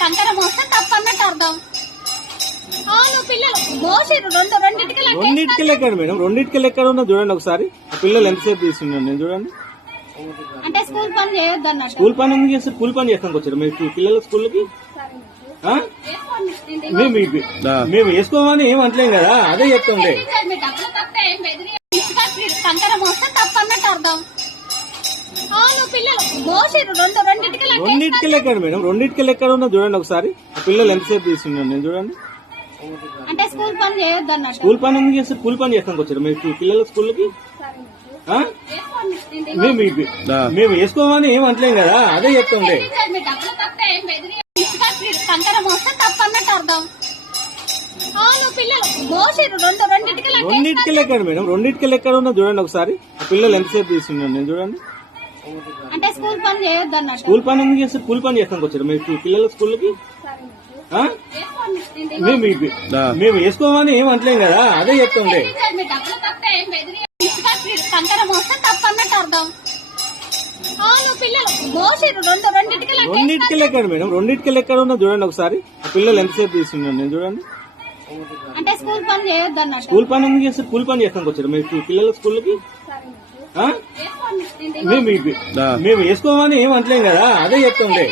కంకర మోస్తే తప్పన్నట్టు అర్థం. అవును పిల్లలు మోసిరు రెండింటికి లెక్కాడు మేడం, రెండింటికి లెక్కడ ఉన్నా చూడండి ఒకసారి. ఆ పిల్లలు ఎంతసేపు తీసుకున్నాను నేను చూడండి. అంటే స్కూల్ పని చేయొద్దు అన్నట్టు. స్కూల్ పని ఎందుకు చేస్తే స్కూల్ పని చేస్తానికి వచ్చారు మీరు పిల్లల స్కూల్కి? మేము వేసుకోమని ఏం అంటలేం కదా, అదే చెప్తుండే. కంకర మోస్తే తప్పన్నట్టు అర్థం. అవును పిల్లలు మోసిరు రెండింటికి లెక్కాడు మేడం, రెండింటికి లెక్కడ ఉన్నా చూడండి ఒకసారి. ఆ పిల్లలు ఎంతసేపు తీసుకున్నాను నేను చూడండి. అంటే స్కూల్ పని చేయొద్దు అన్నట్టు. స్కూల్ పని ఎందుకు చేస్తే స్కూల్ పని చేస్తానికి వచ్చారు మీరు పిల్లల స్కూల్కి? మేము వేసుకోమని ఏం అంటలేం కదా, అదే చెప్తుండే. కంకర మోస్తే తప్పన్నట్టు అర్థం. అవును పిల్లలు మోసిరు రెండింటికి లెక్కాడు మేడం, రెండింటికి లెక్కడ ఉన్నా చూడండి ఒకసారి. ఆ పిల్లలు ఎంతసేపు తీసుకున్నాను నేను చూడండి. అంటే స్కూల్ పని చేయొద్దు అన్నట్టు. స్కూల్ పని ఎందుకు చేస్తే స్కూల్ పని చేస్తానికి వచ్చారు మీరు పిల్లల స్కూల్కి? మేము వేసుకోమని ఏం అంటలేం కదా, అదే చెప్తుండే. కంకర మోస్తే తప్పన్నట్టు అర్థం. అవును పిల్లలు మోసిరు రెండింటికి లెక్కాడు మేడం, రెండింటికి లెక్కడ ఉన్నా చూడండి ఒకసారి. ఆ పిల్లలు ఎంతసేపు తీసుకున్నాను నేను చూడండి. అంటే స్కూల్ పని చేయొద్దు అన్నట్టు. స్కూల్ పని ఎందుకు చేస్తే స్కూల్ పని చేస్తానికి వచ్చారు మీరు పిల్లల స్కూల్కి? మేము వేసుకోమని ఏం అంటలేం కదా, అదే చెప్తుండే.